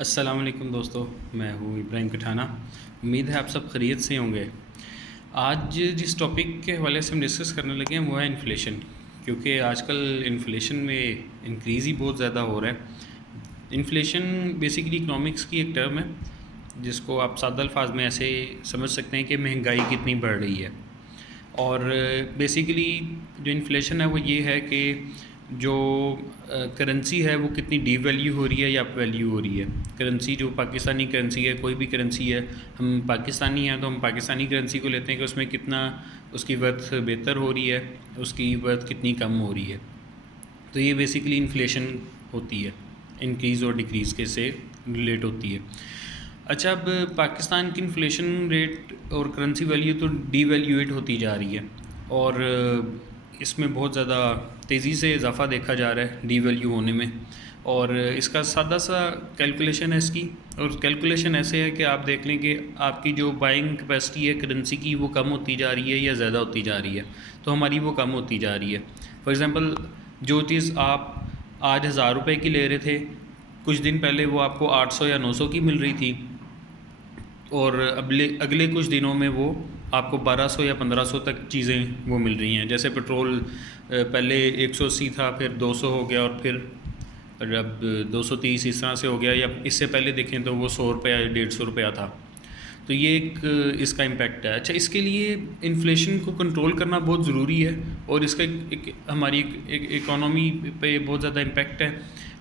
السلام علیکم دوستو، میں ہوں ابراہیم کٹھانہ۔ امید ہے آپ سب خیریت سے ہوں گے۔ آج جس ٹاپک کے حوالے سے ہم ڈسکس کرنے لگے ہیں وہ ہے انفلیشن، کیونکہ آج کل انفلیشن میں انکریز ہی بہت زیادہ ہو رہا ہے۔ انفلیشن بیسیکلی اکنامکس کی ایک ٹرم ہے جس کو آپ سادہ الفاظ میں ایسے سمجھ سکتے ہیں کہ مہنگائی کتنی بڑھ رہی ہے۔ اور بیسیکلی جو انفلیشن ہے وہ یہ ہے کہ جو کرنسی ہے وہ کتنی ڈی ویلیو ہو رہی ہے یا اپ ویلیو ہو رہی ہے۔ کرنسی جو پاکستانی کرنسی ہے، کوئی بھی کرنسی ہے، ہم پاکستانی ہیں تو ہم پاکستانی کرنسی کو لیتے ہیں کہ اس میں کتنا اس کی ورتھ بہتر ہو رہی ہے، اس کی ورتھ کتنی کم ہو رہی ہے۔ تو یہ بیسیکلی انفلیشن ہوتی ہے، انکریز اور ڈیکریز کے سے ریلیٹ ہوتی ہے۔ اچھا، اب پاکستان کی انفلیشن ریٹ اور کرنسی ویلیو تو ڈی ویلیویٹ ہوتی جا رہی ہے، اور اس میں بہت زیادہ تیزی سے اضافہ دیکھا جا رہا ہے ڈی ویلیو ہونے میں۔ اور اس کا سادہ سا کیلکولیشن ہے اس کی، اور کیلکولیشن ایسے ہے کہ آپ دیکھ لیں کہ آپ کی جو بائنگ کیپیسٹی ہے کرنسی کی وہ کم ہوتی جا رہی ہے یا زیادہ ہوتی جا رہی ہے۔ تو ہماری وہ کم ہوتی جا رہی ہے۔ فار ایگزامپل، جو چیز آپ آج 1000 روپے کی لے رہے تھے، کچھ دن پہلے وہ آپ کو 800 یا 900 کی مل رہی تھی، اور اگلے کچھ دنوں میں وہ آپ کو 1200 یا 1500 تک چیزیں وہ مل رہی ہیں۔ جیسے پٹرول پہلے 180 تھا، پھر 200 ہو گیا، اور پھر اب 230 اس طرح سے ہو گیا، یا اس سے پہلے دیکھیں تو وہ 100 روپیہ یا 150 روپیہ تھا۔ تو یہ ایک اس کا امپیکٹ ہے۔ اچھا، اس کے لیے انفلیشن کو کنٹرول کرنا بہت ضروری ہے، اور اس کا ہماری اکانومی پہ بہت زیادہ امپیکٹ ہے،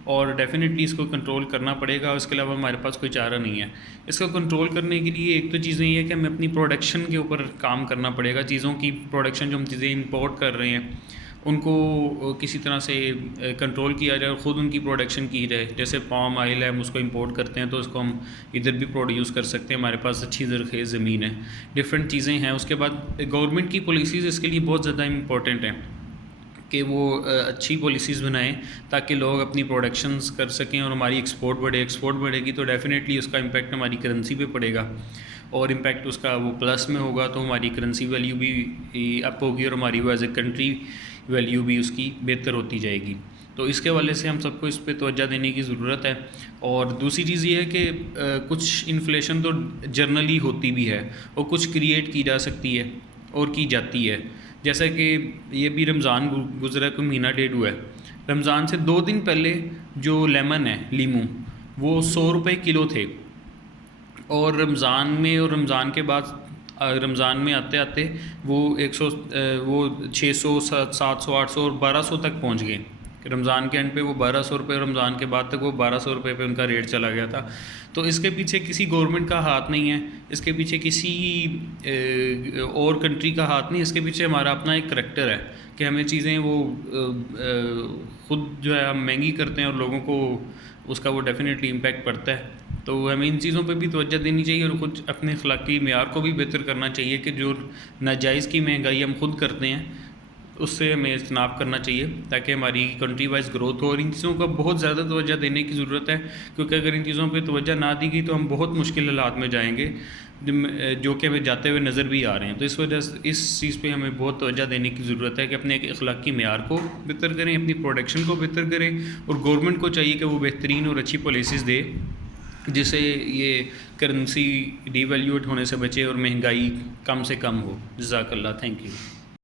اور ڈیفینیٹلی اس کو کنٹرول کرنا پڑے گا۔ اس کے علاوہ ہمارے پاس کوئی چارہ نہیں ہے۔ اس کو کنٹرول کرنے کے لیے ایک تو چیزیں یہ ہے کہ ہمیں اپنی پروڈکشن کے اوپر کام کرنا پڑے گا۔ چیزوں کی پروڈکشن، جو ہم چیزیں امپورٹ کر رہے ہیں، ان کو کسی طرح سے کنٹرول کیا جائے اور خود ان کی پروڈکشن کی جائے۔ جیسے پام آئل ہے، ہم اس کو امپورٹ کرتے ہیں تو اس کو ہم ادھر بھی پروڈیوس کر سکتے ہیں، ہمارے پاس اچھی زرخیز زمین ہے، ڈفرینٹ چیزیں ہیں۔ اس کے بعد گورنمنٹ کی پالیسیز اس کے لیے بہت زیادہ امپورٹنٹ ہیں کہ وہ اچھی پالیسیز بنائیں تاکہ لوگ اپنی پروڈکشنز کر سکیں اور ہماری ایکسپورٹ بڑھے گی تو ڈیفینیٹلی اس کا امپیکٹ ہماری کرنسی پہ پڑے گا، اور امپیکٹ اس کا وہ پلس میں ہوگا، تو ہماری کرنسی ویلیو بھی اپ ہوگی، اور ہماری وہ ایز اے کنٹری ویلیو بھی اس کی بہتر ہوتی جائے گی۔ تو اس کے حوالے سے ہم سب کو اس پہ توجہ دینے کی ضرورت ہے۔ اور دوسری چیز یہ ہے کہ کچھ انفلیشن تو جرنلی ہوتی بھی ہے، اور کچھ کریٹ کی جا سکتی ہے اور کی جاتی ہے۔ جیسا کہ یہ بھی رمضان گزرا، کوئی مہینہ ڈیڑھ ہوا ہے، رمضان سے 2 دن پہلے جو لیمن ہے، لیموں، وہ 100 روپے کلو تھے، اور رمضان میں اور رمضان کے بعد رمضان میں آتے آتے وہ 600 700 800 اور 1200 تک پہنچ گئے۔ رمضان کے اینڈ پہ وہ 1200 روپے، رمضان کے بعد تک وہ 1200 روپے پہ ان کا ریٹ چلا گیا تھا۔ تو اس کے پیچھے کسی گورنمنٹ کا ہاتھ نہیں ہے، اس کے پیچھے کسی اور کنٹری کا ہاتھ نہیں، اس کے پیچھے ہمارا اپنا ایک کریکٹر ہے کہ ہمیں چیزیں وہ خود جو ہے ہم مہنگی کرتے ہیں، اور لوگوں کو اس کا وہ ڈیفینیٹلی امپیکٹ پڑتا ہے۔ تو ہمیں ان چیزوں پہ بھی توجہ دینی چاہیے، اور خود اپنے اخلاقی معیار کو بھی بہتر کرنا چاہیے کہ جو ناجائز کی مہنگائی ہم خود کرتے ہیں اس سے ہمیں اجتناب کرنا چاہیے تاکہ ہماری کنٹری وائز گروتھ ہو۔ اور ان چیزوں کو بہت زیادہ توجہ دینے کی ضرورت ہے، کیونکہ اگر ان چیزوں پہ توجہ نہ دی گئی تو ہم بہت مشکل حالات میں جائیں گے، جو کہ ہمیں جاتے ہوئے نظر بھی آ رہے ہیں۔ تو اس وجہ سے اس چیز پہ ہمیں بہت توجہ دینے کی ضرورت ہے کہ اپنے اخلاقی معیار کو بہتر کریں، اپنی پروڈکشن کو بہتر کریں، اور گورنمنٹ کو چاہیے کہ وہ بہترین اور اچھی پالیسیز دے جس سے یہ کرنسی ڈی ویلیوٹ ہونے سے بچے اور مہنگائی کم سے کم ہو۔ جزاک اللہ، تھینک یو۔